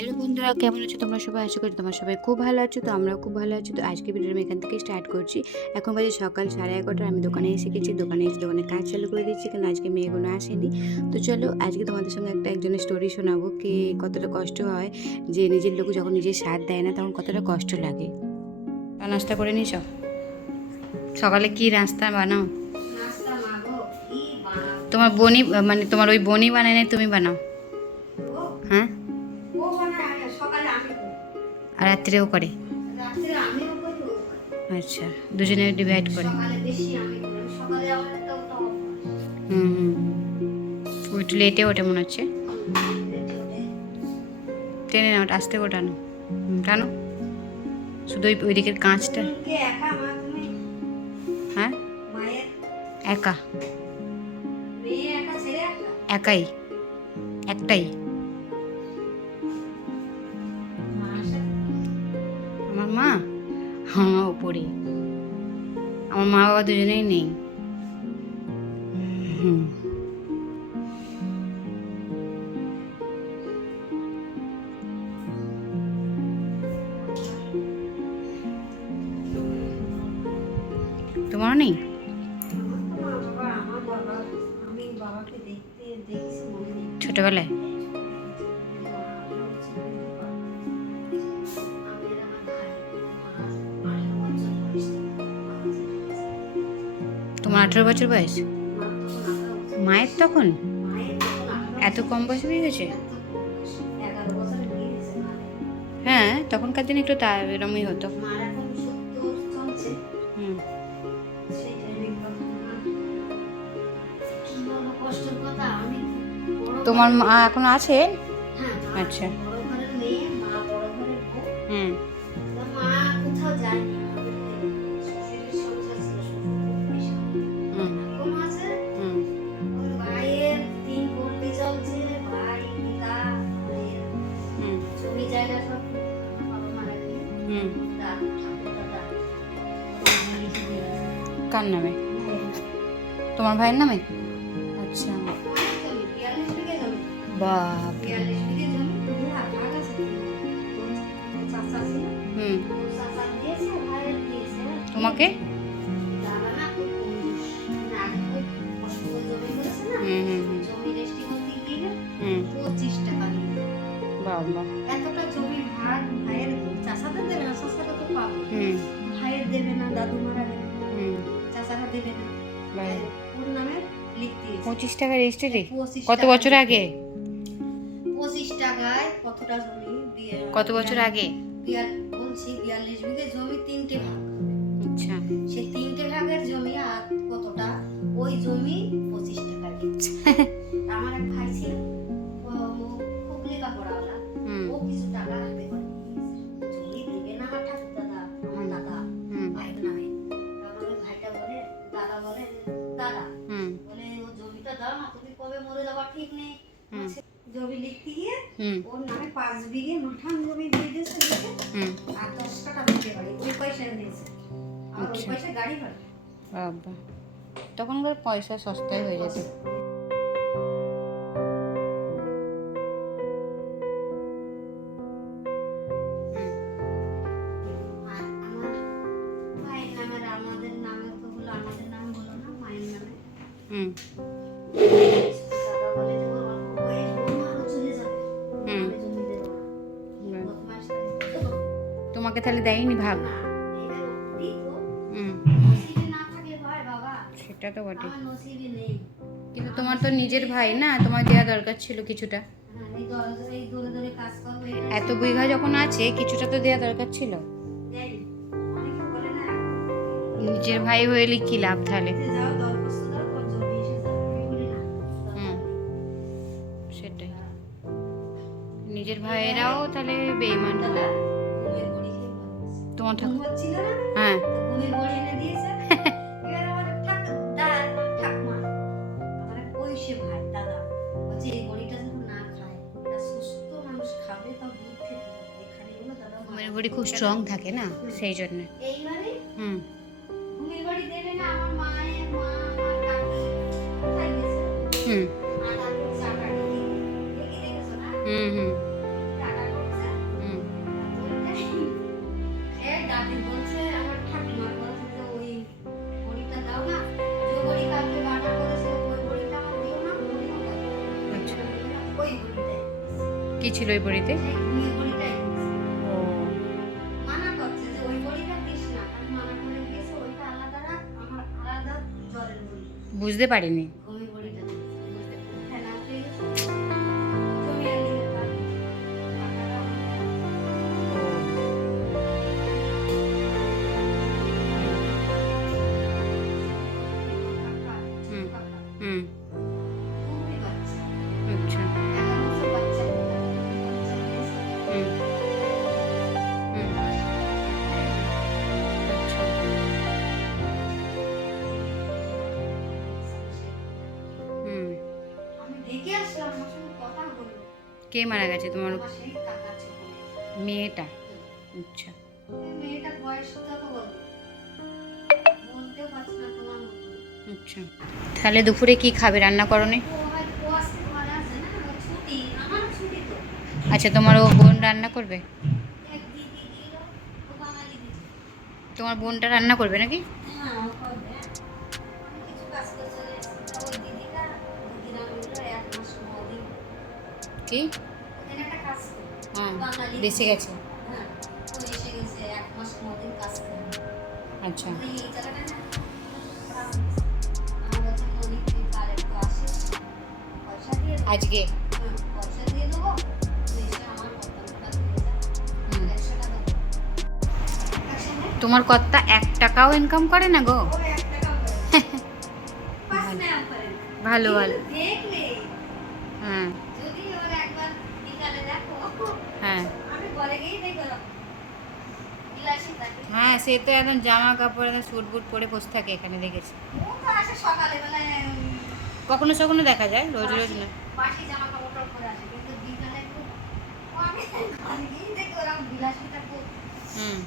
Hello বন্ধুরা, কেমন আছো তোমরা সবাই? আশা করি তোমরা সবাই খুব ভালো আছো, তো আমরাও খুব ভালো আছি। তো আজকে ভিডিও আমি এখান থেকে স্টার্ট করছি। এখন বাজে সকাল সাড়ে এগারোটা, আমি দোকানে এসে গেছি। দোকানে এসে দোকানে কাজ চালু করে দিচ্ছি কারণ আজকে মেয়েগুলো আসেনি। তো চলো, আজকে তোমাদের সঙ্গে একটা একজনের স্টোরি শোনাবো, কি কতটা কষ্ট হয়, যে নিজের লোক যখন নিজের সাথ দেয় না, তখন কতটা কষ্ট লাগে। নাস্তা করে নিস সকালে কি নাস্তা বানাও? তোমার বনি মানে তোমার ওই বনি বানায় না তুমি বানাও। হ্যাঁ? আর রাত্রেও করে। আচ্ছা দুজনে ডিভাইড করে। ওটা। হুম হুম। একটু লেটে ওঠে মনে হচ্ছে। ওঠে। টেনে নাও আসতে ওঠানো টানো। শুধু ওই দিকের কাঁচটা। হ্যাঁ? একা? একাই। একটাই। মা বাবা দুজনেই নেই। হুম। তোমারও নেই? আমার তোমার আঠেরো বছর বয়স? মায়ের তখন? এত কম বয়স হয়ে গেছে? হ্যাঁ তখনকার দিনে একটু তা এরমই হতো। হুম। তোমার মা এখন আছে আচ্ছা। কার নামে? তোমার ভাইয়ের নামে? আচ্ছা। বাপ হুম। তোমাকে? এতটা জমি ভাগ ভাইয়ের চাচাদের দেবে না চাচারা তো হুম। ভাইয়ের দেবে না দাদু মারা গেলে। হুম। দেবে না। ওর নামে লিখতে পঁচিশ টাকা রেজিস্ট্রি কত বছর আগে? পঁচিশ টাকায় কতটা জমি? দিয়ে কত বছর আগে? বলছি বিয়াল্লিশ বিঘে জমি তিনটে ভাগ। আচ্ছা। সে তিনটে ভাগের জমি আর কতটা? ওই জমি পঁচিশ টাকা দিচ্ছে আমার এক ভাই ছিল। কবে ঠিক নেই জমি লিখতে গিয়ে ওর নামে পাঁচ বিঘে মাঠান জমি দিয়ে দিয়েছে লিখে। আর দশ টাকা দিতে পারি ওই পয়সা দিয়েছে। আর ওই আচ্ছা। পয়সা গাড়ি ভাড়া। বাবা। তখনকার পয়সা সস্তায় হয়ে যেত। আমাদের নামে তো হলো আমাদের নাম হলো না মায়ের নামে। হুম। তোমাকে তাহলে দেয়নি ভাগ সেটা তো বটে। কিন্তু তোমার তো নিজের ভাই না, তোমার দেওয়া দরকার ছিল কিছুটা। এত বিঘা যখন আছে, কিছুটা তো দেওয়া দরকার ছিল। নিজের ভাই হয়ে কি লাভ তাহলে। সেটাই। নিজের ভাইয়েরাও তাহলে বেইমান তোমার ঠাকুর। হ্যাঁ। ঘুমের মানুষ খাবে স্ট্রং থাকে। না সেই জন্য। হুম। ঘুমের বড়ি দেবে কি ছিল ওই বড়িতে বুঝতে পারিনি। কে মারা গেছে? তোমার মেয়েটা। আচ্ছা। আচ্ছা। তাহলে দুপুরে কি খাবে? রান্না করনে? আচ্ছা তোমার ও বোন রান্না করবে? তোমার বোনটা রান্না করবে নাকি? কি? হ্যাঁ দেশে গেছে। আচ্ছা। আজকে? তোমার কর্তা এক টাকাও ইনকাম করে না গো? ভালো ভালো। হ্যাঁ হ্যাঁ সে তো একদম জামা কাপড় একদম স্যুট বুট পরে বসে থাকে এখানে দেখেছি। কখনো সখনো দেখা যায় রোজ রোজ না। হুম।